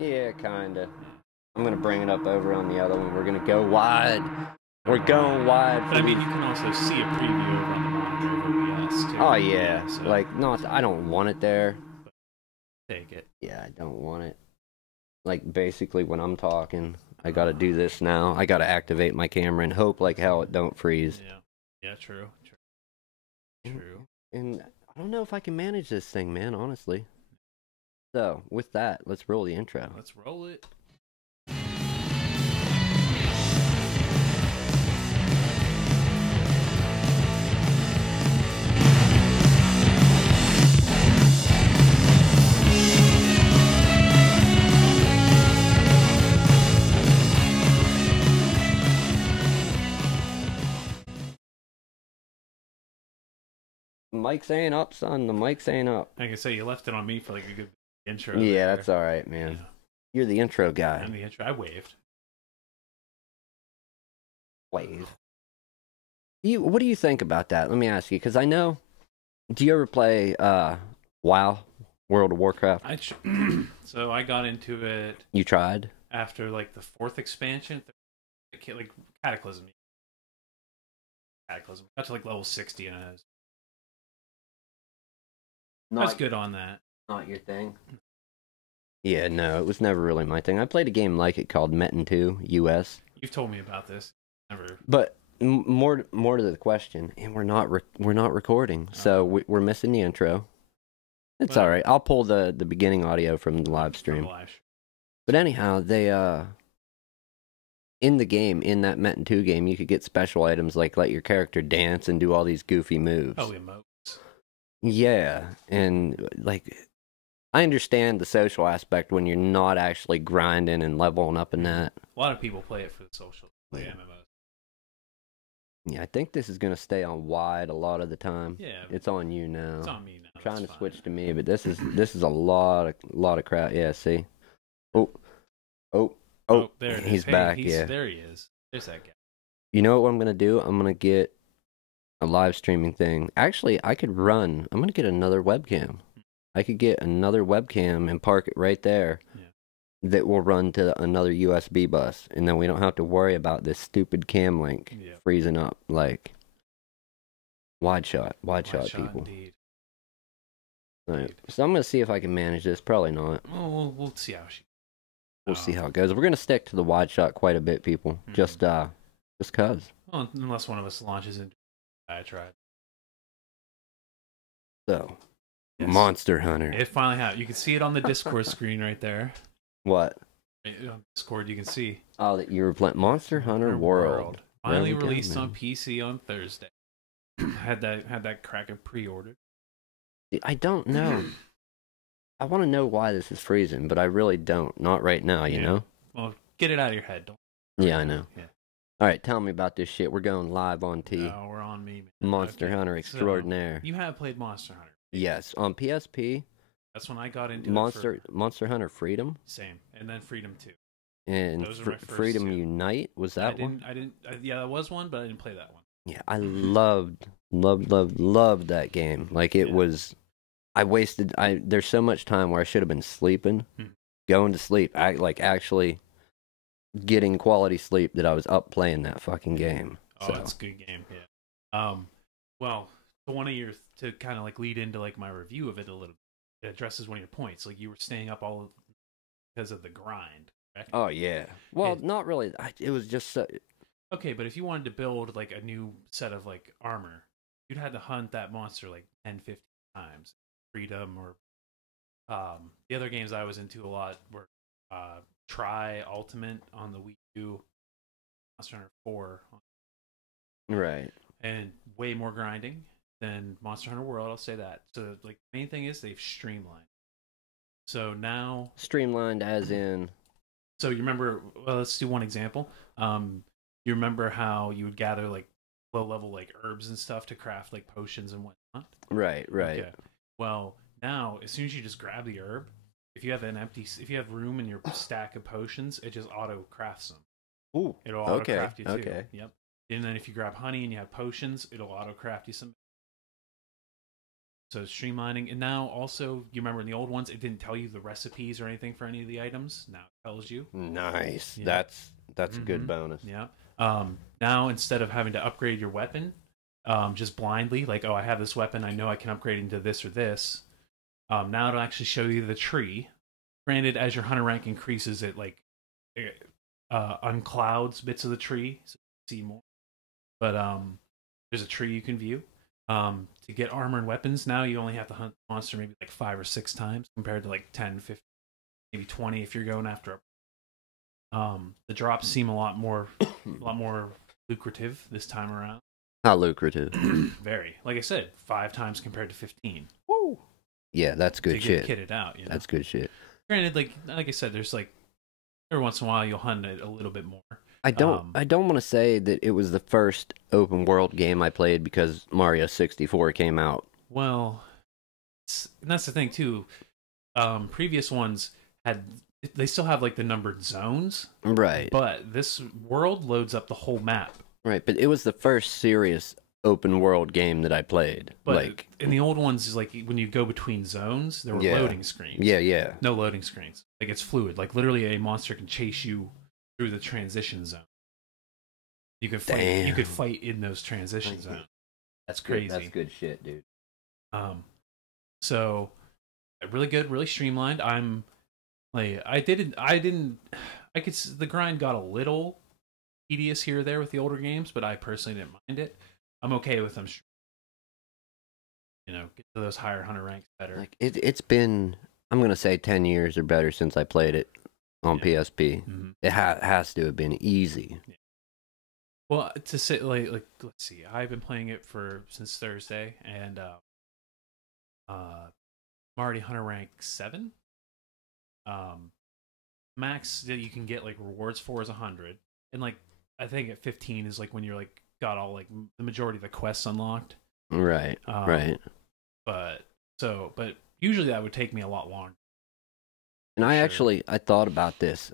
Yeah, kinda. I'm gonna bring it up over on the other one. We're gonna go wide. We're going wide But for I mean, these. you can also see a preview over on the monitor of OBS too. Oh yeah, So like not. I don't want it there. take it. Yeah, I don't want it. Like basically, when I'm talking, I gotta do this now. I gotta activate my camera and hope like hell it don't freeze. Yeah. Yeah. True. True. And I don't know if I can manage this thing, man. Honestly. So with that, let's roll the intro. Let's roll it. Mike's ain't up, son. The mic's ain't up. Like I say, you left it on me for like a good intro. Yeah, there. that's all right, man. Yeah. You're the intro guy. I'm the intro. I waved. Wave. What do you think about that? Let me ask you, because I know. Do you ever play WoW, World of Warcraft? So I got into it You tried? after like the 4th expansion, like Cataclysm. Got to like level 60, and I was good on that. Not your thing. Yeah, no, it was never really my thing. I played a game like it called Metin 2 US. You've told me about this. Never. But more to the question, and we're not recording, so we're missing the intro. It's all right. I'll pull the beginning audio from the live stream. But anyhow, they in the game, in that Metin 2 game, you could get special items like let your character dance and do all these goofy moves. Oh, emotes. Yeah, and like I understand the social aspect when you're not actually grinding and leveling up in that. A lot of people play it for the social. Play MMOs. Yeah, I think this is gonna stay on wide a lot of the time. Yeah, it's on you now. It's on me now. I'm trying to switch to me, but this is a lot of crap. Yeah, see. Oh, there it is. He's back. Yeah, there he is. There's that guy. You know what I'm gonna do? I'm gonna get a live streaming thing. Actually, I'm gonna get another webcam. I could get another webcam and park it right there. Yeah. That will run to another USB bus, and then we don't have to worry about this stupid cam link freezing up. Like wide shot people. Indeed. Right. So I'm gonna see if I can manage this. Probably not. Well, we'll see how We'll see how it goes. We're gonna stick to the wide shot quite a bit, people. Just cause. Well, unless one of us launches into I tried. So, yes. Monster Hunter. It finally happened. You can see it on the Discord screen right there. What? On Discord, you can see. Oh, that you were playing Monster Hunter World. Finally released on PC on Thursday. had that cracker pre-ordered. I don't know. I want to know why this is freezing, but I really don't. Not right now, you know? Well, get it out of your head. Don't. Yeah, I know. Yeah. All right, tell me about this shit. We're going live on T. No, we're on me, man. Monster Hunter Extraordinaire. So, you have played Monster Hunter. Yes, on PSP. That's when I got into Monster Hunter Freedom. Same, and then Freedom 2. And Freedom Unite, was that one? Yeah, that was one, but I didn't play that one. Yeah, I loved that game. Like it was, there's so much time where I should have been sleeping, going to sleep, actually getting quality sleep that I was up playing that fucking game. Oh, it's a good game, yeah. Well, to kind of like lead into like my review of it a little, it addresses one of your points. Like you were staying up all because of the grind. Correct? Oh yeah. Well, not really. It was just okay, but if you wanted to build like a new set of like armor, you'd have to hunt that monster like 10, 15 times. Freedom or the other games I was into a lot were Try Ultimate on the Wii U, Monster Hunter 4. Right. And way more grinding than Monster Hunter World, I'll say that. So like the main thing is they've streamlined. So now streamlined as in, so you remember, well, let's do one example. You remember how you would gather like low level like herbs and stuff to craft like potions and whatnot? Right. Okay. Well, now as soon as you just grab the herb, if you have room in your stack of potions, it just auto crafts them. Ooh. It'll auto craft you too. Okay. Yep. And then if you grab honey and you have potions, it'll auto craft you some. So streamlining, and now also you remember in the old ones it didn't tell you the recipes or anything for any of the items. Now it tells you. Nice. Yeah. That's a good bonus. Yeah. Now instead of having to upgrade your weapon, just blindly, like, oh, I have this weapon, I know I can upgrade into this or this. Now it'll actually show you the tree. Granted, as your hunter rank increases, it like unclouds bits of the tree, so you see more. But there's a tree you can view. To get armor and weapons, now you only have to hunt the monster maybe like 5 or 6 times compared to like 10, 15, maybe 20 if you're going after a. The drops seem a lot more lucrative this time around. How lucrative? Very. Like I said, 5 times compared to 15. Woo! Yeah, that's good shit. Get kitted out. You know? That's good shit. Granted, like I said, there's like every once in a while you'll hunt it a little bit more. I don't want to say that it was the first open world game I played because Mario 64 came out. Well, and that's the thing too. Previous ones they still have like the numbered zones, right? But this world loads up the whole map, right? But it was the first serious open world game that I played. But like in the old ones, is like when you go between zones, there were loading screens. Yeah. No loading screens. Like it's fluid. Like literally, a monster can chase you through the transition zone. You could fight. Damn. You could fight in those transition zones. That's crazy. That's good shit, dude. So really good, really streamlined. The grind got a little tedious here or there with the older games, but I personally didn't mind it. I'm okay with them. You know, get to those higher hunter ranks better. Like it's been, I'm gonna say 10 years or better since I played it on PSP. Mm-hmm. It has to have been easy. Yeah. Well, to say like let's see, I've been playing it since Thursday, and I'm already hunter rank 7. Max that you can get like rewards for is 100, and like I think at 15 is like when you're like got all like the majority of the quests unlocked. Right. Right. But usually that would take me a lot longer. And I thought about this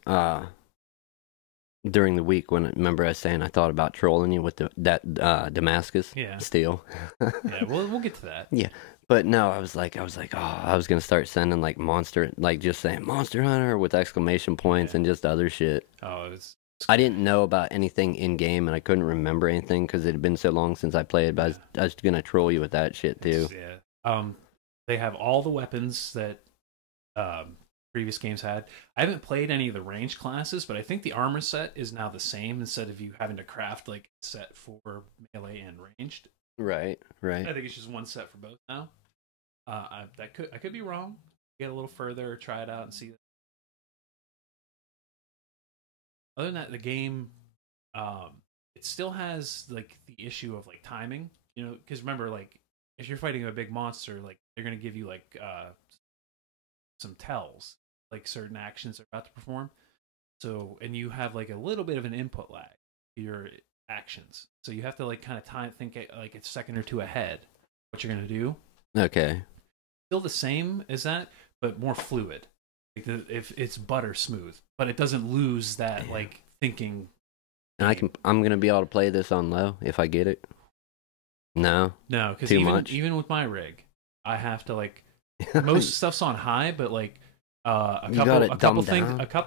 during the week when, remember I was saying I thought about trolling you with that Damascus steel. Yeah, we'll get to that. Yeah. But no, I was like, oh, I was gonna start sending like just saying Monster Hunter with exclamation points and just other shit. Oh, I didn't know about anything in game, and I couldn't remember anything because it had been so long since I played. But I was gonna troll you with that shit too. They have all the weapons that previous games had. I haven't played any of the ranged classes, but I think the armor set is now the same instead of you having to craft like a set for melee and ranged. Right. I think it's just one set for both now. I could be wrong. Get a little further, try it out, and see. Other than that, the game, it still has like the issue of like timing. You know, because remember, like if you're fighting a big monster, like they're gonna give you like some tells, like certain actions they're about to perform. So, and you have like a little bit of an input lag to your actions. So you have to like kind of think like a second or two ahead what you're gonna do. Okay. Still the same as that, but more fluid. Like if it's butter smooth, but it doesn't lose that like thinking. And I'm gonna be able to play this on low if I get it. No, because even with my rig, I have to like most stuff's on high, but like a couple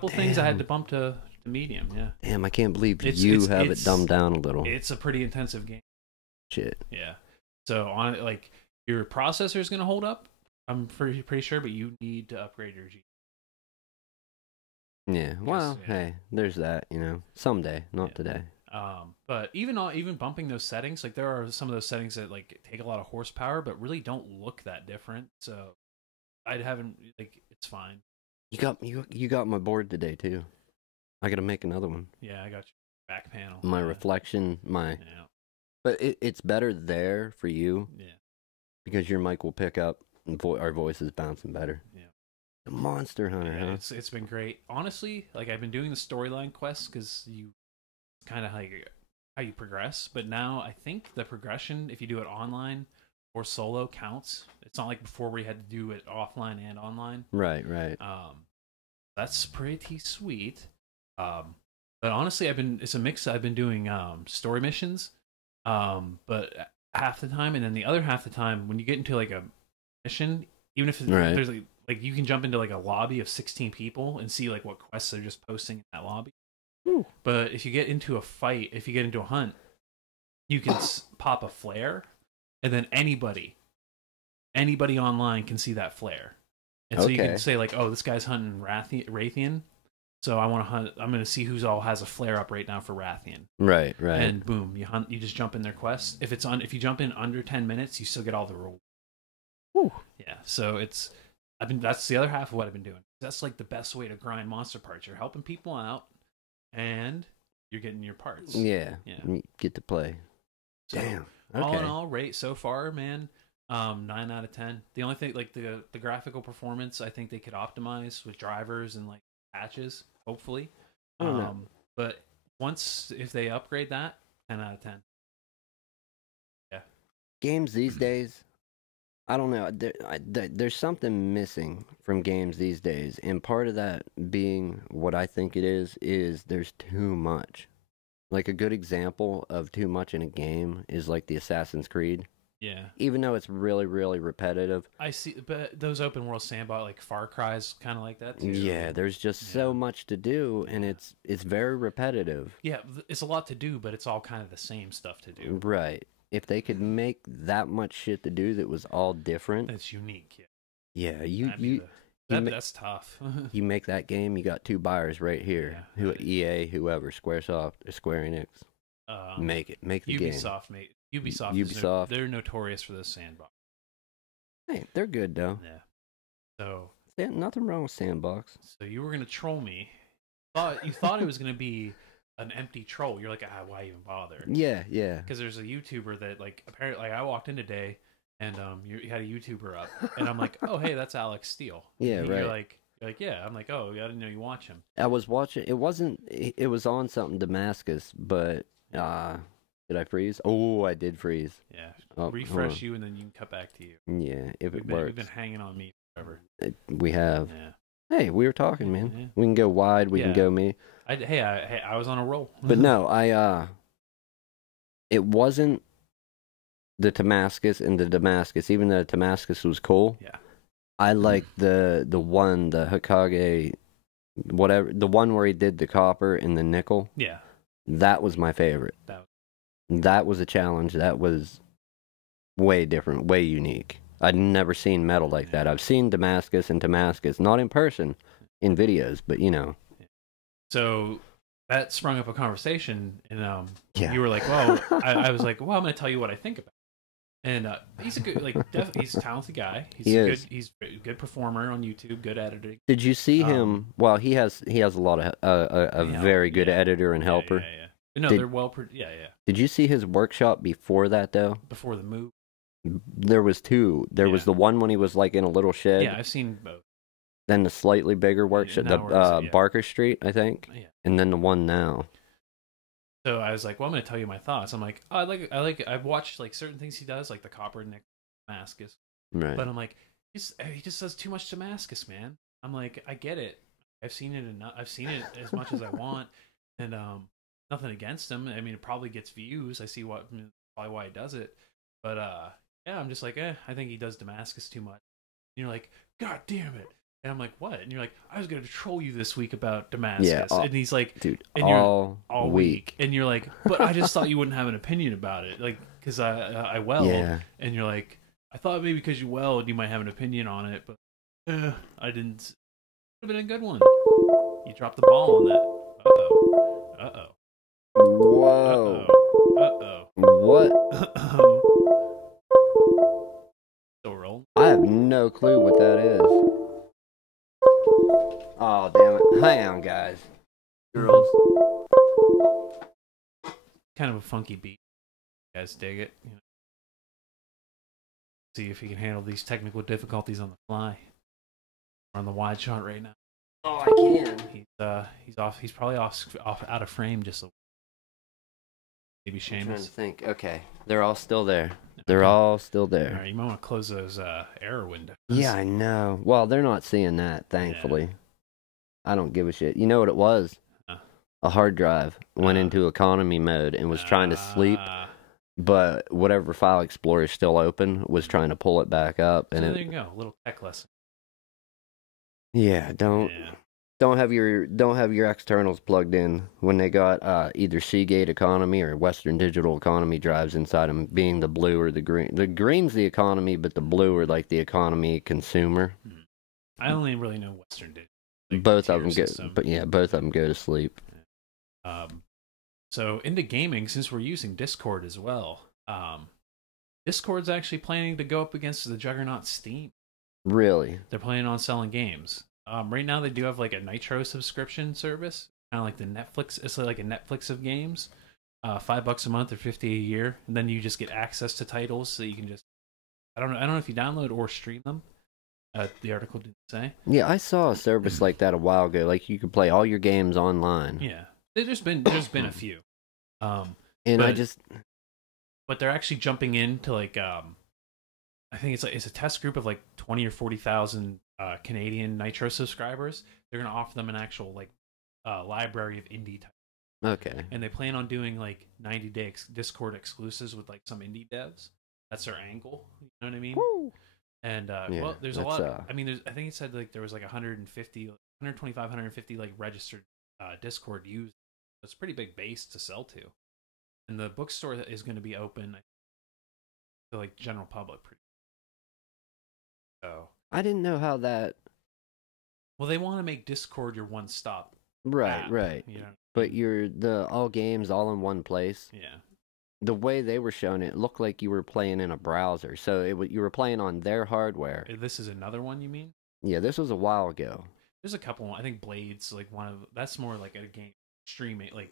things I had to bump to medium. Yeah. Damn, I can't believe you have it dumbed down a little. It's a pretty intensive game. Shit. Yeah. So on it, like your processor is gonna hold up. I'm pretty sure, but you need to upgrade your G. Yeah. Well, hey, there's that. You know, someday, not today. But even bumping those settings, like there are some of those settings that like take a lot of horsepower, but really don't look that different. So I haven't like it's fine. You got my board today too. I got to make another one. Yeah, I got your back panel. My reflection, But it's better there for you. Yeah. Because your mic will pick up and our voices bouncing better. Yeah. The Monster Hunter, huh? It's been great. Honestly, like I've been doing the storyline quests because kind of like how you progress, but now I think the progression, if you do it online or solo, counts. It's not like before where you had to do it offline and online. Right. That's pretty sweet. But honestly, it's a mix. I've been doing story missions, but half the time, and then the other half the time, when you get into like mission, even if there's like you can jump into like a lobby of 16 people and see like what quests they're just posting in that lobby. Ooh. But if you get into a fight, if you get into a hunt, you can pop a flare, and then anybody online can see that flare. And so you can say like, oh, this guy's hunting Rathian, so I want to hunt. I'm going to see who's all has a flare up right now for Rathian. Right. And boom, you hunt. You just jump in their quest. If you jump in under 10 minutes, you still get all the rewards. Woo. Yeah. So that's the other half of what I've been doing. That's like the best way to grind monster parts. You're helping people out, and you're getting your parts. Yeah. You get to play. So, damn. All in all, rate so far, man. 9 out of 10. The only thing, like the graphical performance, I think they could optimize with drivers and like patches, hopefully. But if they upgrade that, 10 out of 10. Yeah. Games these days, I don't know. There's something missing from games these days, and part of that being what I think it is there's too much. Like a good example of too much in a game is like the Assassin's Creed. Yeah. Even though it's really, really repetitive. I see, but those open world sandbox, like Far Cry's kind of like that too. Yeah, there's just so much to do, and it's very repetitive. Yeah, it's a lot to do, but it's all kind of the same stuff to do. Right. If they could make that much shit to do that was all different. It's unique. Yeah, that's tough. You make that game, you got two buyers right here. Yeah, EA, whoever, Square Enix. Make the game. Ubisoft. They're notorious for this sandbox. Hey, they're good though. Yeah. So nothing wrong with sandbox. So you were gonna troll me. You thought it was gonna be an empty troll. You're like, why even bother? Yeah. Because there's a YouTuber that like apparently I walked in today and you had a YouTuber up and I'm like, oh hey, that's Alex Steele. Yeah, and right. You're like yeah. I'm like, oh, I didn't know you watch him. I was watching. It was on something Damascus, but did I freeze? Oh, I did freeze. Yeah. Refresh you and then you can cut back to you. Yeah, if it works. We've been hanging on me forever. We have. Yeah. Hey, we were talking, man. Yeah. We can go wide. We can go me. I was on a roll. But no, it wasn't the Damascus and the Damascus. Even though Damascus was cool. Yeah. I like the Hokage, whatever, the one where he did the copper and the nickel. Yeah. That was my favorite. That was a challenge. That was way different, way unique. I'd never seen metal like that. I've seen Damascus and Damascus, not in person, in videos, but you know. So that sprung up a conversation, and you were like, "Well," I was like, "Well, I'm going to tell you what I think about it." And he's a good, he's a talented guy. He's a good performer on YouTube, good editing. Did you see him? Well, he has a lot of a very good editor and helper. Yeah. No, they're well. Yeah. Did you see his workshop before that though? Before the move. There was two. There was the one when he was like in a little shed. Yeah, I've seen both. Then the slightly bigger workshop, Barker Street, I think. Yeah. And then the one now. So I was like, well, I'm going to tell you my thoughts. I'm like, oh, I've watched like certain things he does, like the copper Nick Damascus. Right. But I'm like, he just does too much Damascus, man. I'm like, I get it. I've seen it enough. I've seen it as much as I want, and nothing against him. I mean, it probably gets views. I see probably why he does it. But yeah, I'm just like, I think he does Damascus too much. And you're like, God damn it. And I'm like, what? And you're like, I was going to troll you this week about Damascus. Yeah, and he's like, dude, and all week. And you're like, but I just thought you wouldn't have an opinion about it. Like, because I weld. Yeah. And you're like, I thought maybe because you weld, you might have an opinion on it. But I didn't. It would have been a good one. You dropped the ball on that. Uh-oh. Whoa. Uh-oh. What? Still rolling? I have no clue what that is. Oh, damn it. Hang on, guys. Girls. Kind of a funky beat. You guys dig it? You know? See if he can handle these technical difficulties on the fly. We're on the wide shot right now. Oh, I can. He's off. He's probably off out of frame just a maybe Seamus. I'm trying to think. Okay, they're all still there. They're all still there. All right, you might want to close those error windows. Yeah, I know. Well, they're not seeing that, thankfully. Yeah. I don't give a shit. You know what it was? A hard drive went into economy mode and was trying to sleep. but whatever file explorer is still open was trying to pull it back up, and So there you go, a little tech lesson. yeah, don't have your externals plugged in when they got either Seagate Economy or Western Digital Economy drives inside them, being the blue or the green. The green's the economy, but the blue are like the economy consumer. I only really know Western Digital. Like Both of them system. but yeah, both of them go to sleep. So into gaming, since we're using Discord as well, Discord's actually planning to go up against the juggernaut Steam. Really? They're planning on selling games. Right now they do have like a Nitro subscription service, kind of like the Netflix. It's like a Netflix of games, $5 a month or 50 a year, and then you just get access to titles, so you can just I don't know if you download or stream them. The article didn't say. Yeah, I saw a service like that a while ago. Like you could play all your games online. Yeah, there's been a few. But they're actually jumping into like I think it's a test group of like 20 or 40,000 Canadian Nitro subscribers. They're gonna offer them an actual like library of indie titles. Okay. And they plan on doing like 90-day Discord exclusives with like some indie devs. That's their angle. You know what I mean? Woo! And well, there's a lot. I mean, I think it said like there was like 125, 150 like registered Discord users. It's a pretty big base to sell to. And the bookstore is going to be open to like general public. So I didn't know how that. Well, they want to make Discord your one-stop. Right, app, right. You know? But you're the all games all in one place. Yeah. The way they were showing it looked like you were playing in a browser, so you were playing on their hardware. This is another one, you mean? Yeah, this was a while ago. There's a couple. I think Blades, like one of that's more like a game streaming. Like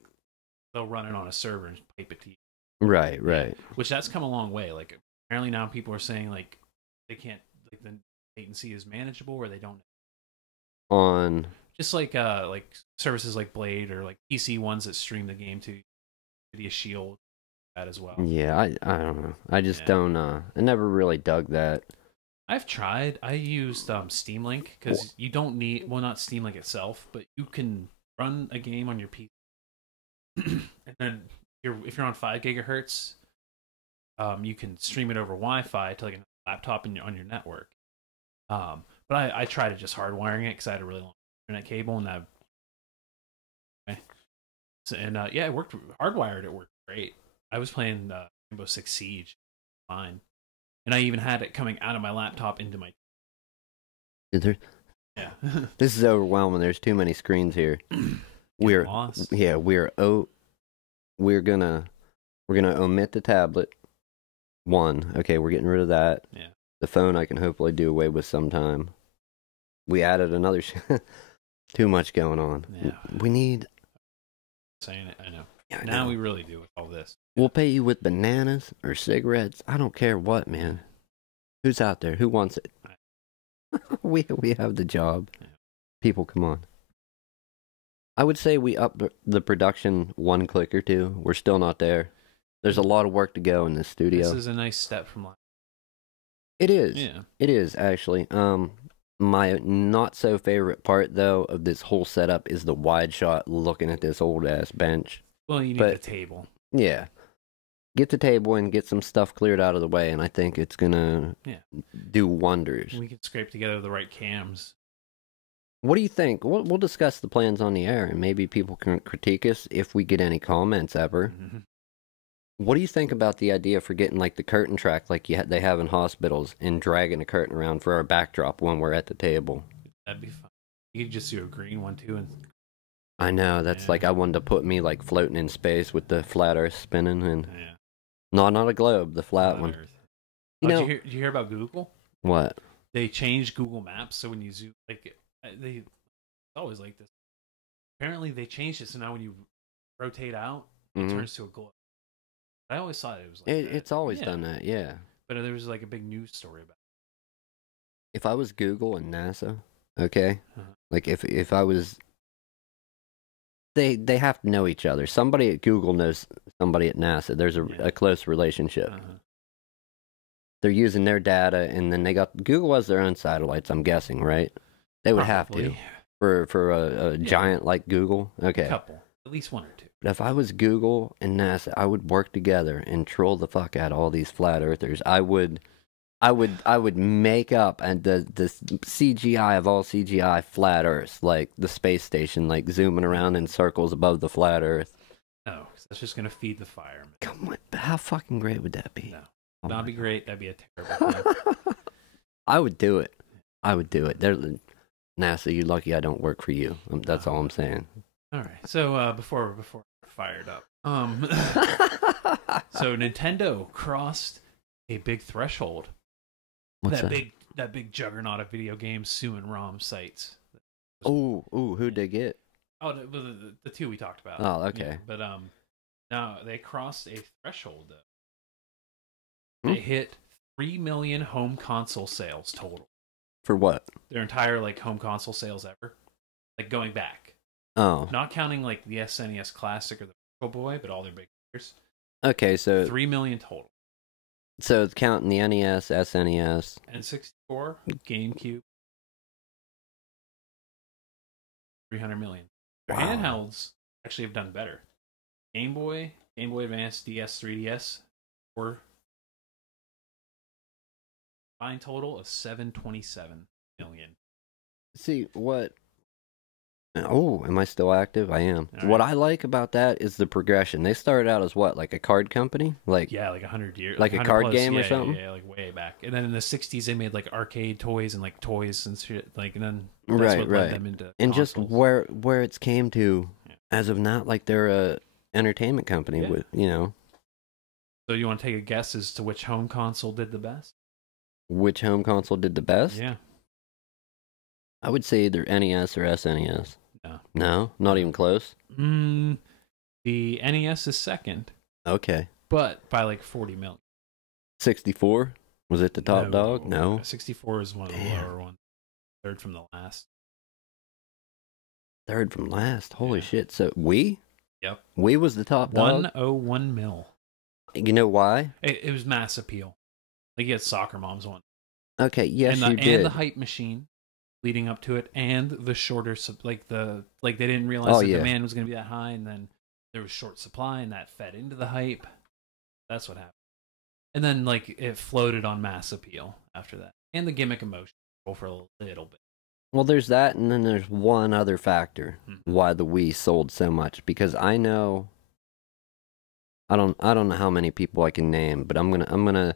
they'll run it on a server and pipe it to you. Right, right. Yeah. Which that's come a long way. Like apparently now people are saying like they can't like the latency is manageable or they don't. On just like services like Blade or like PC ones that stream the game to Nvidia Shield. That as well. Yeah, I don't know. I just don't. I never really dug that. I've tried. I used Steam Link because you don't need not Steam Link itself, but you can run a game on your PC, and then if you're on 5 gigahertz, you can stream it over Wi-Fi to like a laptop on your network. But I tried just hardwiring it because I had a really long internet cable, and that. Okay. So, and yeah, it worked. Hardwired, it worked great. I was playing Rainbow Six Siege, fine, and I even had it coming out of my laptop into my. Is there? Yeah. This is overwhelming. There's too many screens here. We're gonna omit the tablet. One, okay, we're getting rid of that. Yeah. The phone I can hopefully do away with sometime. We added another. Too much going on. Yeah. We need. Saying it, I know. Yeah, now we really do with all this. We'll pay you with bananas or cigarettes. I don't care what, man. Who's out there? Who wants it? we have the job. Yeah. People, come on. I would say we up the production one click or two. We're still not there. There's a lot of work to go in this studio. This is a nice step from last. It is. Yeah. It is actually. My not so favorite part though of this whole setup is the wide shot looking at this old ass bench. Well, you need the table. Yeah. Get the table and get some stuff cleared out of the way, and I think it's gonna do wonders. We can scrape together the right cams. What do you think? We'll discuss the plans on the air, and maybe people can critique us if we get any comments ever. Mm-hmm. What do you think about the idea for getting like the curtain track like they have in hospitals and dragging a curtain around for our backdrop when we're at the table? That'd be fun. You could just do a green one too. I know, that's like I wanted to put me like floating in space with the flat Earth spinning and not a globe, the flat one. Earth. Did you hear about Google? What? They changed Google Maps so when you zoom, like it's always like this. Apparently they changed it so now when you rotate out, it turns to a globe. I always thought it was like it's always done that, yeah. But there was like a big news story about it. If I was Google and NASA, okay, like if I was. They have to know each other. Somebody at Google knows somebody at NASA. There's a close relationship. They're using their data, and then Google has their own satellites. I'm guessing, right? They would have to for a giant like Google. Okay, a couple, at least one or two. But if I was Google and NASA, I would work together and troll the fuck out of all these flat earthers. I would make up and the CGI of all CGI flat Earth, like the space station, like zooming around in circles above the flat Earth. No, 'cause that's just gonna feed the fire. Man. Come on, how fucking great would that be? No, Oh that'd my be God. great. That'd be a terrible thing. I would do it. I would do it. NASA, you're lucky I don't work for you. That's all I'm saying. All right. So before we're fired up, so Nintendo crossed a big threshold. What's that? That big juggernaut of video games suing ROM sites. Oh, who'd they get? Oh, the two we talked about. Oh, okay. Yeah, but now they crossed a threshold. They hit 3 million home console sales total. For what? Their entire like home console sales ever, like going back. Oh, Not counting like the SNES Classic or the Virtual Boy, but all their big years. okay. So 3 million total. So it's counting the NES, SNES, N64, GameCube, 300 million. Their Wow. handhelds actually have done better. Game Boy, Game Boy Advance, DS, 3DS, or combined total of 727 million. See what? Oh, am I still active? I am. All What right. I like about that is the progression. They started out as what, like a card company, like Yeah, like 100 years, like a 100 card plus, game or yeah, something? Yeah, like way back. And then in the 60s, they made like arcade toys and like toys and shit. Like, and then that's Right, what right. led them into And just consoles. where it's came to, Yeah. as of now, like they're a entertainment company Yeah. with, you know, So you want to take a guess as to which home console did the best? which home console did the best? Yeah. I would say either NES or SNES. No. No, not even close. The NES is second, Okay. but by like 40 million. 64? Was it the top dog? No. 64 is one of the Damn. lower ones. Third from the last. Third from last. Holy Yeah. shit. So Wii? Yep. Wii was the top dog? 101 mil. You know why? It was mass appeal. Like you had Soccer Moms one. Okay, yes, and you did. And the hype machine leading up to it, and the shorter, like they didn't realize the demand was going to be that high, and then there was short supply, and that fed into the hype. That's what happened. And then like it floated on mass appeal after that, and the gimmick emotion for a little bit. Well, there's that, and then there's one other factor why the Wii sold so much. Because I know, I don't know how many people I can name, but I'm gonna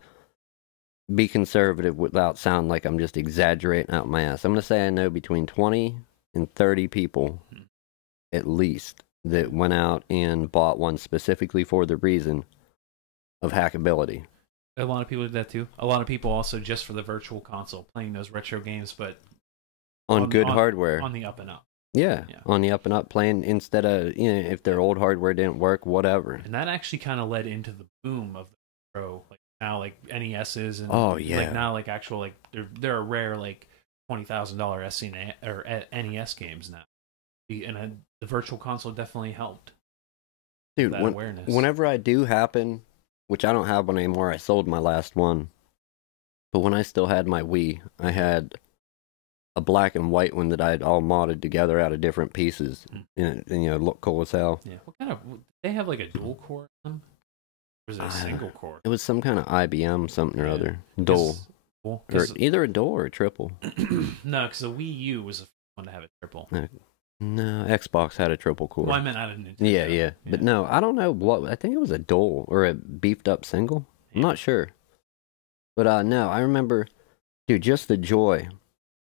be conservative without sounding like I'm just exaggerating out my ass. I'm gonna say I know between 20 and 30 people, at least, that went out and bought one specifically for the reason of hackability. A lot of people did that too. A lot of people also just for the virtual console playing those retro games, but On good hardware. on the up and up. Yeah, Yeah. on the up and up, playing instead of, you know, if their old hardware didn't work, whatever. And that actually kind of led into the boom of the pro, like now like NESs and like now like actual like there are rare like $20,000 SNES or NES games now. And the virtual console definitely helped. Dude, that awareness. Whenever I do happen, which I don't have one anymore, I sold my last one. But when I still had my Wii, I had a black and white one that I had all modded together out of different pieces. And you know, look cool as hell. Yeah. What kind of, they have like a dual core in them? Or is it a single core? It was some kind of IBM something or other. Dual. Or either a dual or a triple. No, because the Wii U was the first one to have a triple. No, Xbox had a triple core. Well, I meant out of Nintendo. Yeah. But no, I don't know what. I think it was a dual or a beefed up single. I'm not sure. But no, I remember, dude, just the joy,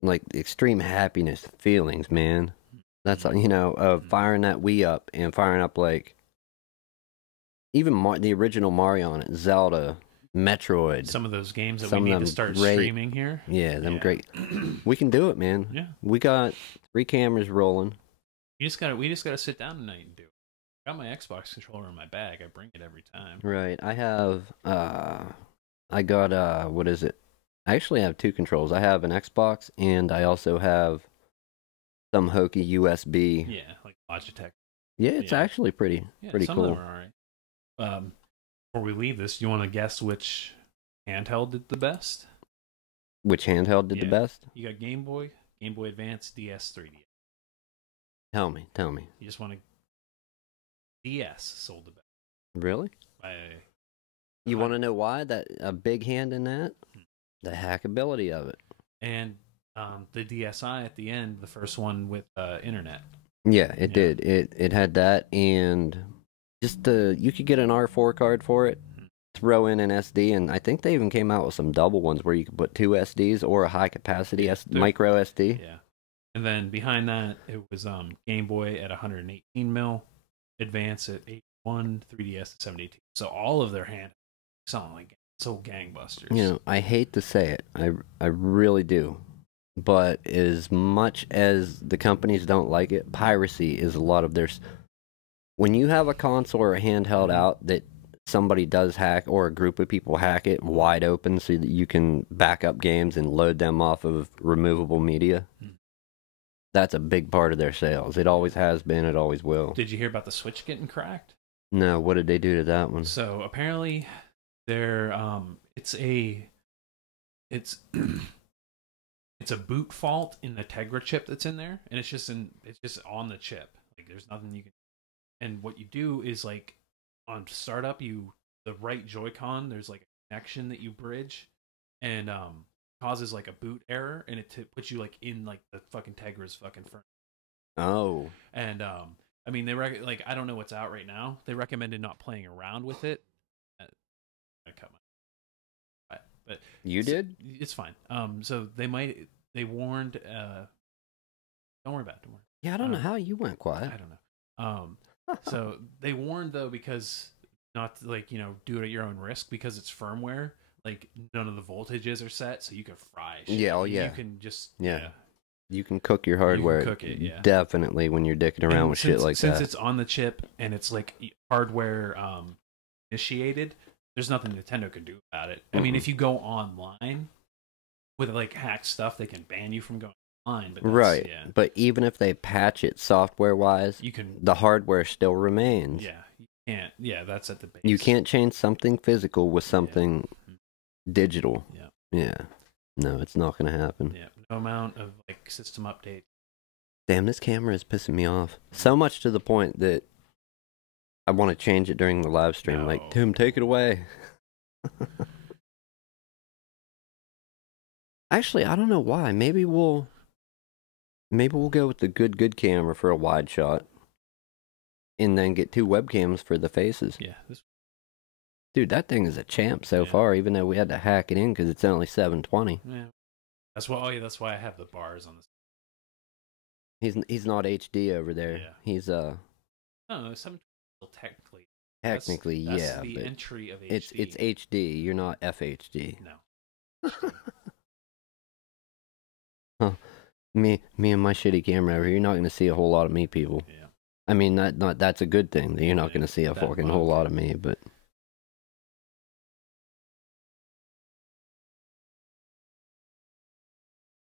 like the extreme happiness feelings, man. That's, you know, of firing that Wii up and firing up like even the original Mario on it, Zelda, Metroid. Some of those games that we need to start streaming here. Yeah, them great. We can do it, man. Yeah. We got 3 cameras rolling. We just gotta sit down tonight and do it. I got my Xbox controller in my bag. I bring it every time. Right. I have I got what is it? I actually have 2 controls. I have an Xbox and I also have some hokey USB. Yeah, like Logitech. Yeah, it's actually pretty some cool. of them are alright. Before we leave this, do you want to guess which handheld did the best? Which handheld did the best? You got Game Boy, Game Boy Advance, DS, 3DS. Tell me. You just want to DS sold the best. Really? By You want to know why? That a big hand in that? The hackability of it. and the DSi at the end, the first one with internet. Yeah, it did. It had that, and just you could get an R4 card for it, throw in an SD, and I think they even came out with some double ones where you could put 2 SDs or a high capacity micro SD. Yeah, and then behind that it was Game Boy at 118 mil, Advance at 81, 3DS at 72. So all of their hand selling like so gangbusters. You know, I hate to say it, I really do. But as much as the companies don't like it, piracy is a lot of their. When you have a console or a handheld out that somebody does hack or a group of people hack it wide open so that you can back up games and load them off of removable media, that's a big part of their sales. It always has been. It always will. Did you hear about the Switch getting cracked? No, what did they do to that one? So apparently, they're it's a boot fault in the Tegra chip that's in there, and it's just on the chip. Like there's nothing you can. And what you do is like on startup, the right Joy-Con, there's like a connection that you bridge, and causes like a boot error, and it puts you like in like the fucking Tegra's fucking front. Oh. And I mean like I don't know what's out right now. They recommended not playing around with it. I cut my. But you did? It's fine. So they warned. Don't worry about it. Don't worry. Yeah, I don't know how you went quiet. I don't know. So they warned though because not to, like do it at your own risk because it's firmware. Like none of the voltages are set, so you can fry shit. Yeah, yeah. You can just You can cook your hardware. You can cook it, yeah. Definitely when you're dicking around with shit like that. Since it's on the chip and it's like hardware initiated, there's nothing Nintendo can do about it. I mean, if you go online with like hacked stuff, they can ban you from going online. But right. Yeah. But even if they patch it software-wise, the hardware still remains. Yeah, you can't. Yeah, that's at the base. You can't change something physical with something digital. Yeah. Yeah. No, it's not going to happen. Yeah, no amount of like system update. Damn, this camera is pissing me off. So much to the point that I want to change it during the live stream. No. Like, Tim, take it away. Actually, I don't know why. Maybe we'll go with the good camera for a wide shot, and then get 2 webcams for the faces. Yeah. Dude, that thing is a champ so far. Even though we had to hack it in because it's only 720. Yeah. That's why. Oh yeah, that's why I have the bars on this. He's not HD over there. Yeah. He's No, 720 technically. technically That's but the entry of HD. it's HD. You're not FHD. No. Huh. Me and my shitty camera over here, you're not going to see a whole lot of me, people. Yeah. I mean, that's a good thing that you're not going to see a fucking whole lot of me, but.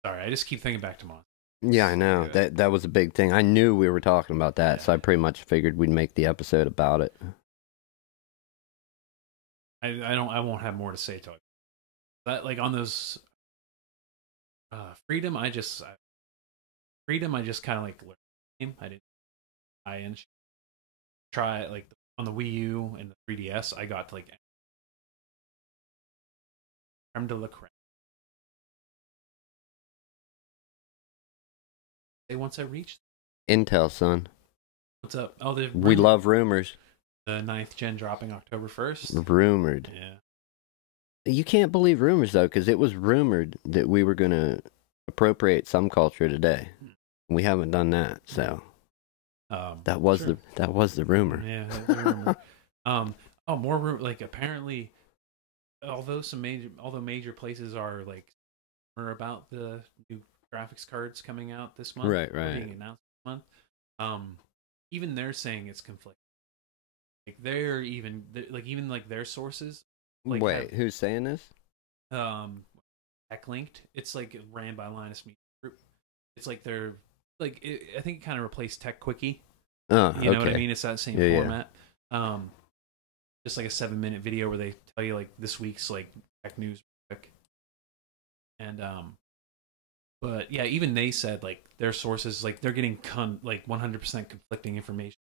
Sorry, I just keep thinking back to Monster. Yeah, I know. That was a big thing. I knew we were talking about that, so I pretty much figured we'd make the episode about it. I won't have more to say to it. But like on those Freedom, I just kind of like learned the game. I didn't try like on the Wii U and the 3DS. I got to like creme de la creme. Once I reached Intel, son. what's up? Oh, We love rumors. The 9th gen dropping October 1st. Rumored. Yeah. You can't believe rumors though, because it was rumored that we were gonna appropriate some culture today. We haven't done that, so that was the rumor. Yeah, the rumor. More rumor. Like apparently, although major places are like about the new graphics cards coming out this month, right, being announced this month. Even they're saying it's conflicting. Like they're even their sources. Like, wait, who's saying this? Tech Linked. It's like ran by Linus Media Group. It's like they're like I think it kind of replaced Tech Quickie. Oh, you know what I mean? It's that same format. Yeah. Just like a 7-minute video where they tell you like this week's like tech news quick. And but yeah, even they said like their sources like they're getting like 100% conflicting information.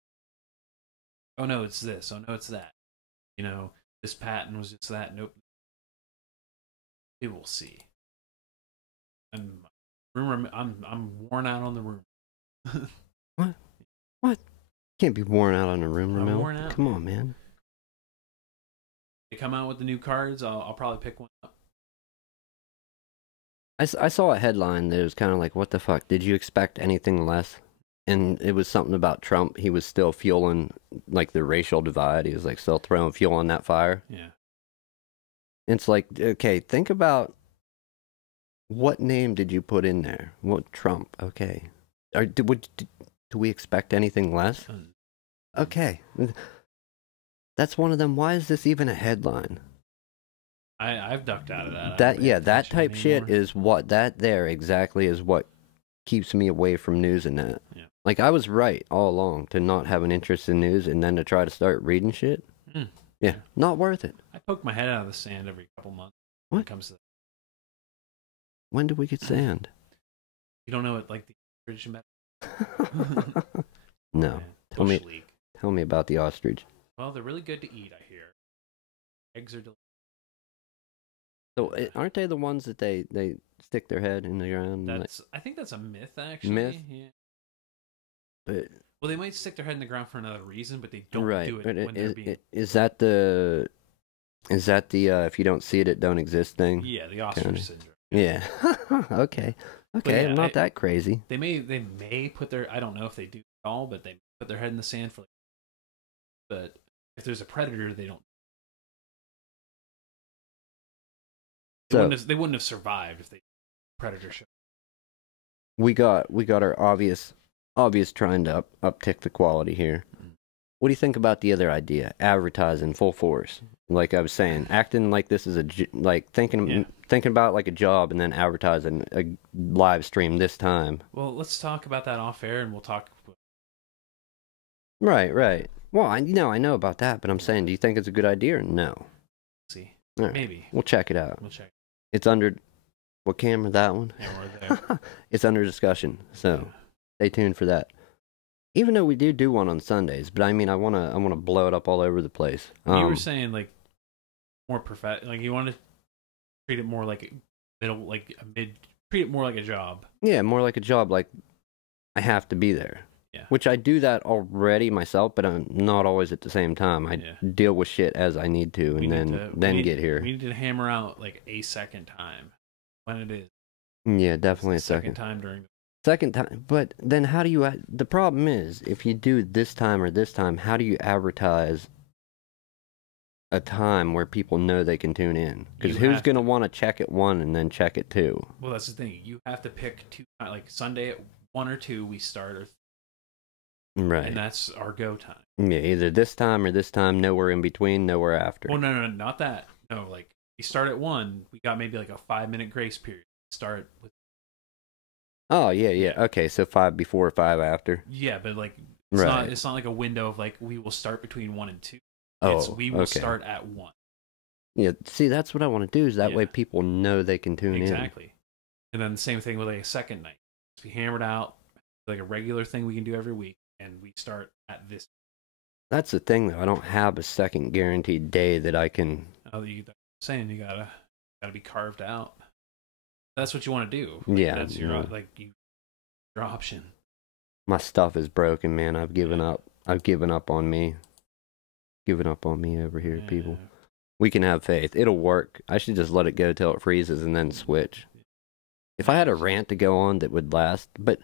Oh no, it's this. Oh no, it's that. You know, this patent was just that. Nope. We will see. And rumor, I'm worn out on the rumor. What? What? Can't be worn out on a rumor I'm mill. worn out. Come on, man. They come out with the new cards. I'll probably pick one up. I saw a headline that was kind of like, what the fuck? Did you expect anything less? And it was something about Trump. He was still fueling, like, the racial divide. He was, like, still throwing fuel on that fire. Yeah. It's like, okay, think about what name did you put in there? What Trump? Okay. Do we expect anything less? Okay. That's one of them. Why is this even a headline? I've ducked out of that. That type shit is what that there exactly is what keeps me away from news and that. Yeah. Like, I was right all along to not have an interest in news and then to try to start reading shit. Yeah, not worth it. I poke my head out of the sand every couple months. What? When it comes to that. When did we get sand? You don't know what, like, the ostrich met? No. Tell me about the ostrich. Well, they're really good to eat, I hear. Eggs are delicious. So aren't they the ones that they stick their head in the ground? I think that's a myth, actually. Myth? Yeah. But, well, they might stick their head in the ground for another reason, but they don't do it when they're being... Is that the if you don't see it, it don't exist thing? Yeah, the ostrich syndrome. Yeah. Okay. Okay, yeah, not that crazy. They may put their... I don't know if they do at all, but they put their head in the sand for... But if there's a predator, they don't... They wouldn't have survived if they predator showed. We got our obvious trying to uptick the quality here. What do you think about the other idea? Advertising full force. Like I was saying, acting like this is thinking about it like a job and then advertising a live stream this time. Well, let's talk about that off air and we'll talk. Right. Well, I know about that, but I'm saying, do you think it's a good idea or no? See. Right. Maybe. We'll check it out. We'll check. It's under what camera? That one? Yeah, we're there. It's under discussion, so stay tuned for that. Even though we do one on Sundays, but I mean, I wanna blow it up all over the place. You were saying like more like you want to treat it more like treat it more like a job. Yeah, more like a job. Like I have to be there. Yeah. Which I do that already myself, but I'm not always at the same time. I deal with shit as I need to, and then get here. We need to hammer out like a second time when it is. Yeah, definitely a second time during. Second time, but then how do you? The problem is, if you do this time or this time, how do you advertise a time where people know they can tune in? Because who's going to want to check at 1 and then check at 2? Well, that's the thing. You have to pick 2. Like Sunday at 1 or 2, we start. Right. And that's our go time. Yeah, either this time or this time, nowhere in between, nowhere after. Well, no, not that. No, like, we start at 1, we got maybe like a 5-minute grace period. Start with... Oh, yeah. Okay, so 5 before, 5 after. Yeah, but like, it's not like a window of like, we will start between 1 and 2. We will start at 1. Yeah, see, that's what I want to do, is that way people know they can tune in. Exactly. And then the same thing with like a second night. We hammered out like a regular thing we can do every week. And we start at this. That's the thing, though. I don't have a second guaranteed day that I can. Oh, you're saying you gotta be carved out. That's what you want to do. Yeah, that's your your option. My stuff is broken, man. I've given up. I've given up on me. Given up on me over here, people. We can have faith. It'll work. I should just let it go till it freezes and then switch. If I had a rant to go on that would last, but.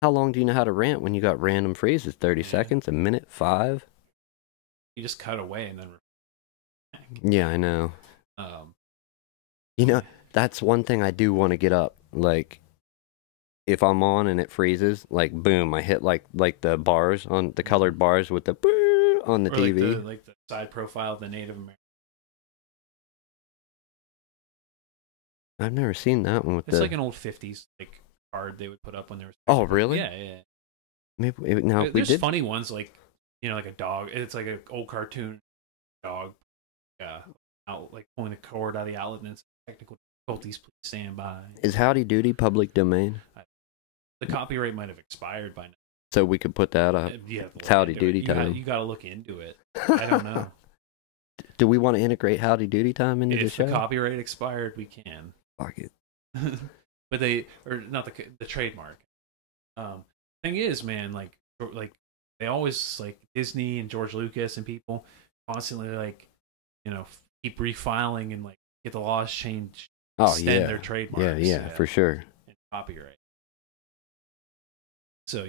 How long do you know how to rant when you got random freezes? 30 seconds? A minute? 5? You just cut away and then... Yeah, I know. You know, that's one thing I do want to get up. Like, if I'm on and it freezes, like, boom, I hit, like the bars, on the colored bars with the on the TV. Like the side profile of the Native American. I've never seen that one with It's like an old 50s, like... card they would put up when there was. Oh, really? Yeah. Maybe now if we there's did funny ones like like a dog. It's like an old cartoon dog. Out like pulling a cord out of the outlet and it's technical difficulties. Please stand by. Is Howdy Doody public domain? The copyright might have expired by now. So we could put that up. It's Howdy Doody time. You got to look into it. I don't know. Do we want to integrate Howdy Doody time into the show? If the copyright expired, we can. Fuck it. But not the trademark. Thing is, man, like they always, like, Disney and George Lucas and people constantly, like, keep refiling and, like, get the laws changed. Extend their trademarks. Yeah, for sure. And copyright. So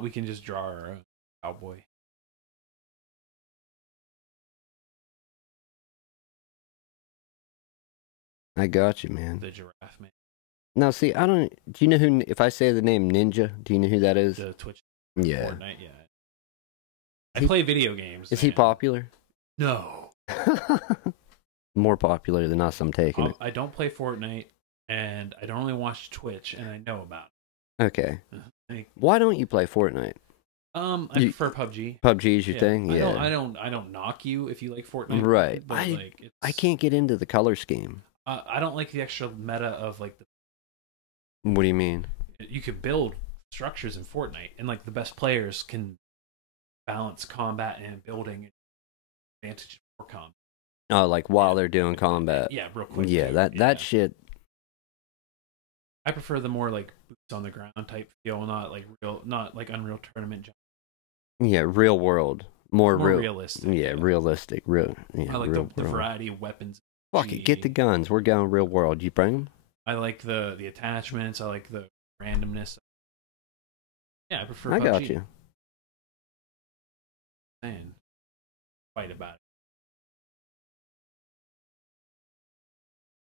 we can just draw our own cowboy. I got you, man. The giraffe man. Now, see, do you know who, if I say the name Ninja, do you know who that is? The Twitch. Yeah. Fortnite, yeah. I play video games. Is he popular? No. More popular than us, I'm taking it. I don't play Fortnite, and I don't really watch Twitch, and I know about it. Okay. Why don't you play Fortnite? I prefer PUBG. PUBG is your thing? Yeah. I don't knock you if you like Fortnite. Right. But I can't get into the color scheme. I don't like the extra meta of, like, What do you mean? You could build structures in Fortnite, and, like, the best players can balance combat and building advantage for combat. Oh, like while they're doing combat. Yeah, real quick. Yeah, that shit. I prefer the more, like, boots on the ground type feel, not like Unreal Tournament. Yeah, real world, more realistic. Yeah, realistic. I like the variety of weapons. Fuck it, get the guns. We're going real world. You bring them? I like the attachments. I like the randomness. Yeah, I prefer. I PUBG. got you. Man, fight about it.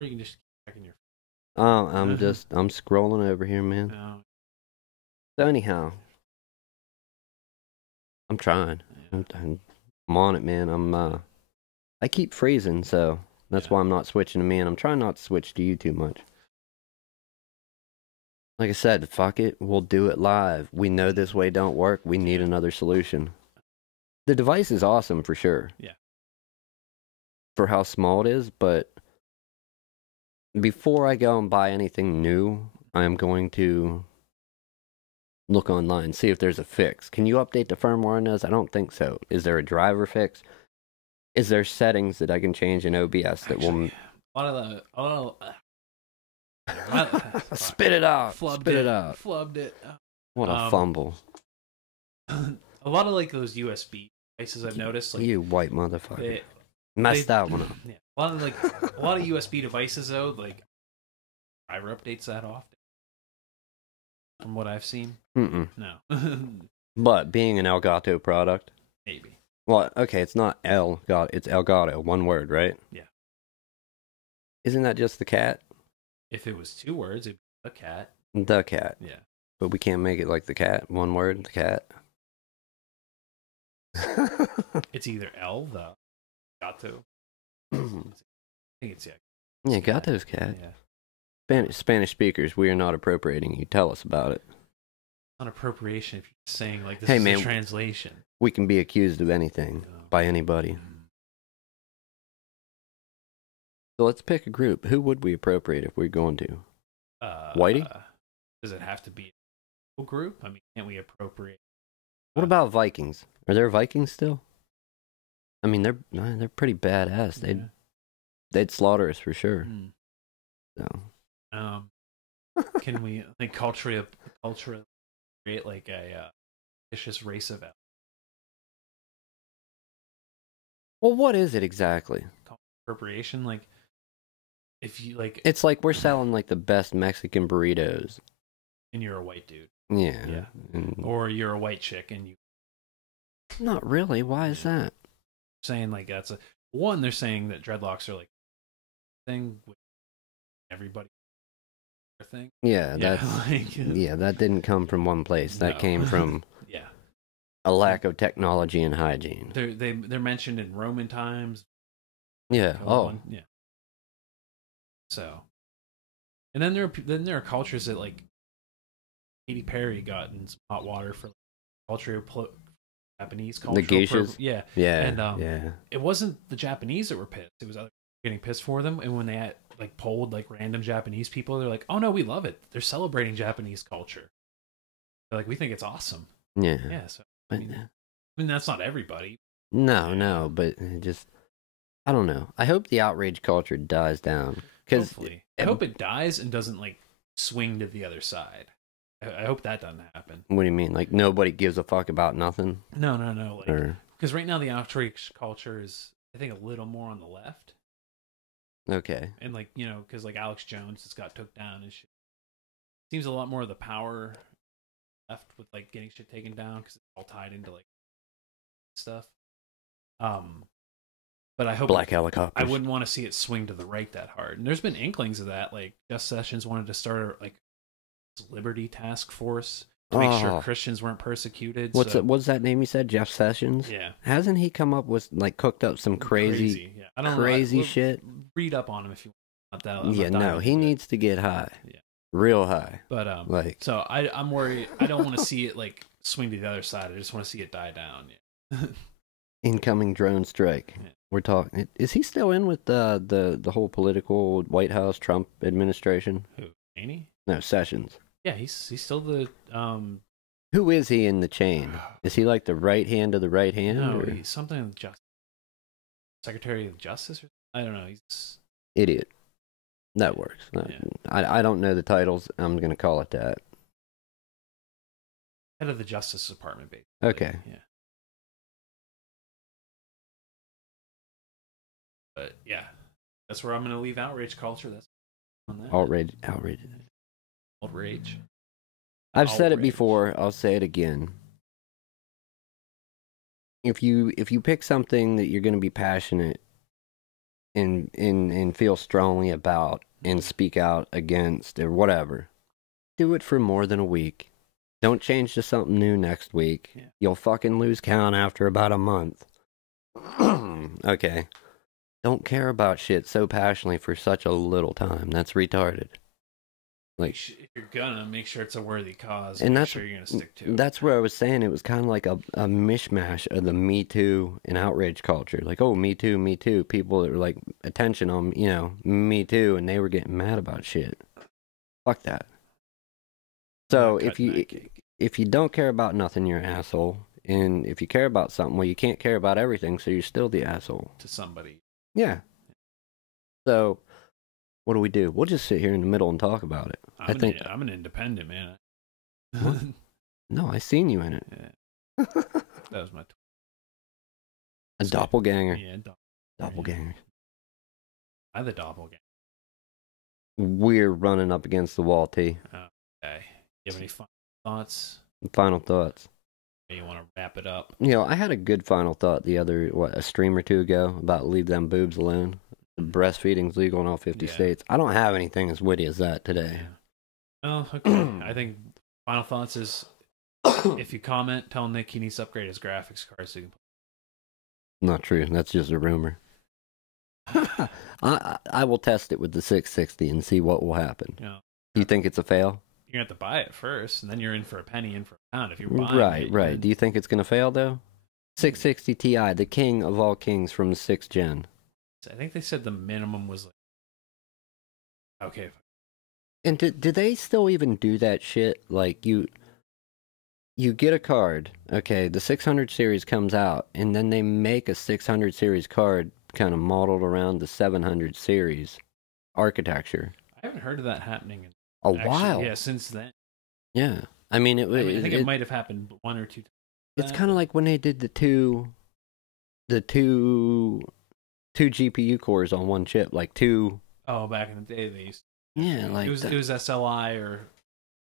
Or you can just keep checking your. Oh, I'm scrolling over here, man. No. So anyhow, I'm trying. Yeah. I'm on it, man. I keep freezing, so that's why I'm not switching to me, and I'm trying not to switch to you too much. Like I said, fuck it, we'll do it live. We know this way don't work. We need another solution. The device is awesome for sure. Yeah. For how small it is, but before I go and buy anything new, I am going to look online, see if there's a fix. Can you update the firmware on those? I don't think so. Is there a driver fix? Is there settings that I can change in OBS that will... Spit it out. Spit it out. Flubbed it. What a fumble. A lot of, like, those USB devices I've noticed. Like, you white motherfucker. Messed that one up. Yeah. A lot of USB devices, though, like, driver updates that often. From what I've seen. Mm-mm. No. But being an Elgato product. Maybe. Well, okay, it's not Elgato. It's Elgato. One word, right? Yeah. Isn't that just the cat? If it was 2 words, it'd be a cat. The cat. Yeah. But we can't make it like the cat. One word, the cat. It's either L, the Gato. I think it's Yeah, Gato's cat. Yeah. Spanish speakers, we are not appropriating you. Tell us about it. On appropriation, if you're saying, like, this hey, is man, a translation. We can be accused of anything by anybody. So let's pick a group. Who would we appropriate if we're going to? Whitey? Does it have to be a group? I mean, can't we appropriate? What about Vikings? Are there Vikings still? I mean, they're pretty badass. They'd slaughter us for sure. So, can we, like, culturally create, like, a vicious race of elves? Well, what is it exactly? Appropriation, like, if you, like, it's like we're selling, like, the best Mexican burritos, and you're a white dude. Yeah. Or you're a white chick and you. Not really. Why is that? Saying, like, that's they're saying that dreadlocks are, like, thing with everybody thing. Yeah, that's that didn't come from one place. That came from a lack of technology and hygiene. They're mentioned in Roman times. Yeah. Yeah. So, and then there are cultures that, like, Katy Perry got in some hot water for, like, Japanese culture. The geishas? Yeah. And it wasn't the Japanese that were pissed. It was other people getting pissed for them. And when they like polled like random Japanese people, they're like, oh no, we love it. They're celebrating Japanese culture. They're like, we think it's awesome. Yeah. Yeah. So But, I mean that's not everybody. no, but it just I don't know. I hope the outrage culture dies down. Hopefully, I hope it dies and doesn't like swing to the other side. I hope that doesn't happen. What do you mean? Like nobody gives a fuck about nothing? No. Like, because right now the outrage culture is, I think, a little more on the left. Okay. And like, you know, because like Alex Jones has got took down and shit. Seems a lot more of the power left with like getting shit taken down because it's all tied into like stuff. But I hope Black helicopters. I wouldn't want to see it swing to the right that hard. And there's been inklings of that. Like Jeff Sessions wanted to start like Liberty Task Force to make sure Christians weren't persecuted. What's that name you said? Jeff Sessions? Yeah. Hasn't he come up with like cooked up some crazy yeah. I don't crazy know. shit? Read up on him if you want that. Yeah, no, he needs to get high. Yeah. Real high. But like so I'm worried. I don't want to see it like swing to the other side. I just want to see it die down. Yeah. Incoming drone strike. Yeah. We're talking. Is he still in with the whole political White House Trump administration? Who? Haney? No, Sessions. Yeah, he's still the Who is he in the chain? Is he like the right hand of the right hand? No, he's something of Justice. Secretary of Justice? I don't know. He's idiot. That works. Yeah. I don't know the titles. I'm gonna call it that. Head of the Justice Department, basically. Okay. Yeah. But yeah, that's where I'm gonna leave outrage culture. That's on that. Outrage. I've said it before. I'll say it again. If you pick something that you're going to be passionate and feel strongly about and speak out against or whatever, do it for more than a week. Don't change to something new next week. Yeah. You'll fucking lose count after about a month. Okay. Don't care about shit so passionately for such a little time. That's retarded. Like, if you're gonna, make sure it's a worthy cause, and make sure you're gonna stick to it. That's where I was saying it was kind of like a mishmash of the Me Too and outrage culture. Like, oh, Me Too, Me Too. People that were like, attention on, you know, Me Too, and they were getting mad about shit. Fuck that. So if you don't care about nothing, you're an asshole. And if you care about something, well, you can't care about everything, so you're still the asshole. To somebody. Yeah. So what do we do? We'll just sit here in the middle and talk about it. I'm an independent, man. No, I seen you in it. Yeah. That was my a doppelganger. Yeah, doppelganger. I'm the doppelganger. We're running up against the wall, T. Okay. You have any final thoughts? Final thoughts. You want to wrap it up? You know, I had a good final thought a stream or two ago about leave them boobs alone. Breastfeeding's legal in all 50 states. I don't have anything as witty as that today. Oh, okay. I think final thoughts is if you comment, tell Nick he needs to upgrade his graphics card so you can play. Not true. That's just a rumor. I will test it with the 660 and see what will happen. Yeah. Do you think it's a fail? You're going to have to buy it first, and then you're in for a penny, in for a pound if you're buying it. Right. Do you think it's going to fail, though? 660 Ti, the king of all kings from the 6th gen. I think they said the minimum was like... Okay. And do they still even do that shit? Like, you get a card, okay, the 600 series comes out, and then they make a 600 series card kind of modeled around the 700 series architecture. I haven't heard of that happening in a while. Yeah, since then. Yeah. I mean, I think it might have happened one or two times. It's kind of like when they did the two GPU cores on one chip, like two. Oh, back in the day, they used. Yeah, like it was SLI or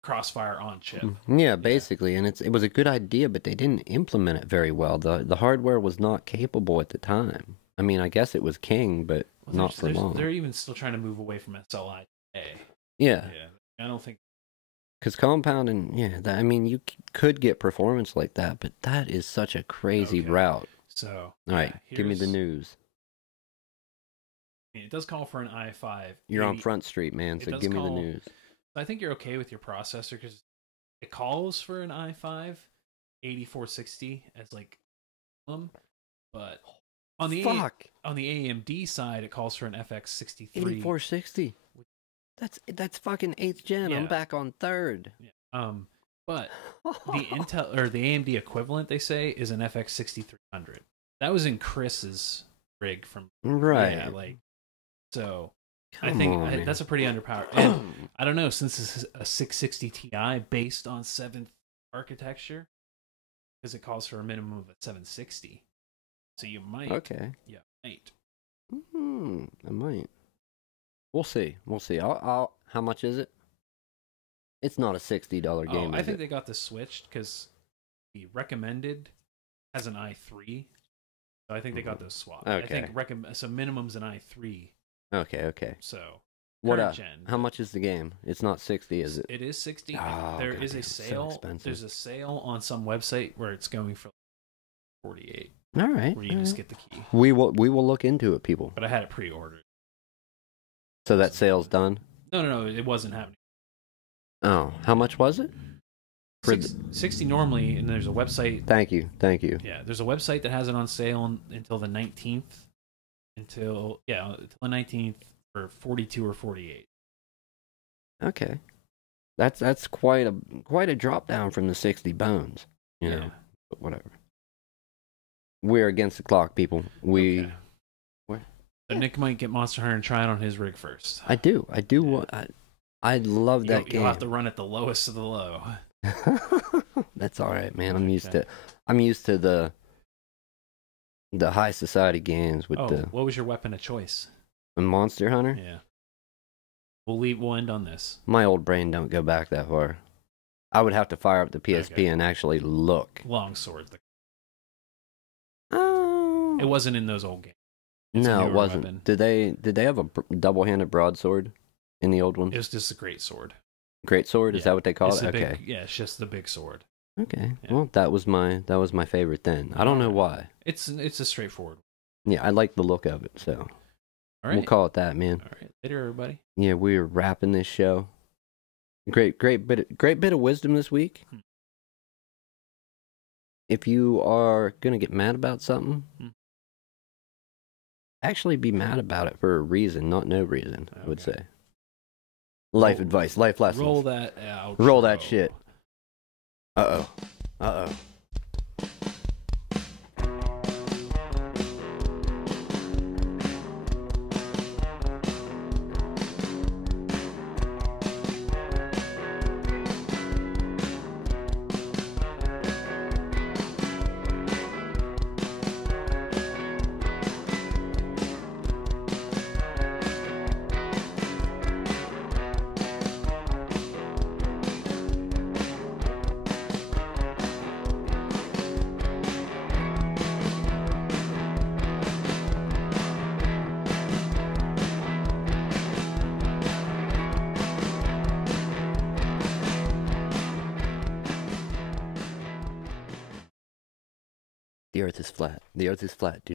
Crossfire on chip. Yeah, basically, and it was a good idea, but they didn't implement it very well. The hardware was not capable at the time. I mean, I guess it was king, but not for long. They're even still trying to move away from SLI today. Yeah. I don't think. Because compounding, I mean, you could get performance like that, but that is such a crazy route. So, all right, give me the news. It does call for an i5. You're on Front Street, man, so give me the news. I think you're okay with your processor because it calls for an i5 8460 as like, but on the on the AMD side, it calls for an FX 63. 8460. That's fucking 8th gen. I'm Yeah. back on 3rd. Yeah. But the Intel or the AMD equivalent, they say, is an FX 6300. That was in Chris's rig from Right. Yeah, like so. Come I think on, that's a pretty underpowered. And I don't know, since this is a 660 Ti based on 7th architecture, because it calls for a minimum of a 760. So you might. Okay. Yeah, might. I might. We'll see. We'll see. I'll. How much is it? It's not a $60 game. I think they got this switched because the recommended has an i3. So I think they got those swapped. Okay. I think so minimum's an i3. Okay. So What? gen. How much is the game? It's not 60, is it? It is 60. Oh, There is a goddamn, so sale. expensive. There's a sale on some website where it's going for 48. All right. Where you just get the key. We will look into it, people. But I had it pre-ordered. So that sale's done? No, it wasn't happening. Oh, how much was it? 60 normally, and there's a website. Thank you. Yeah, there's a website that has it on sale until the 19th. Until the 19th for 42 or 48. Okay. That's quite a drop down from the 60 bones, you know. But whatever. We're against the clock, people. Okay. So Nick might get Monster Hunter and try it on his rig first. I do. I love that game. You'll have to run at the lowest of the low. That's all right, man. I'm used to the high society games with what was your weapon of choice? a Monster Hunter. Yeah. We'll end on this. My old brain don't go back that far. I would have to fire up the PSP and actually look. Long swords. Oh. It wasn't in those old games. It's a No, it newer wasn't. weapon. Did they have a double-handed broadsword in the old one? It was just a great sword. Great sword? Is that what they call it? Okay. It's just the big sword. Okay. Yeah. Well, that was my favorite then. I don't know why. It's a straightforward. Yeah, I like the look of it, so All right. we'll call it that, man. All right. Later, everybody. Yeah, we're wrapping this show. Great bit of wisdom this week. If you are gonna get mad about something, actually be mad about it for a reason, not no reason. I would say. Life advice, life lessons. Roll that out. Roll that shit. Uh oh. The earth is flat. The earth is flat, dude.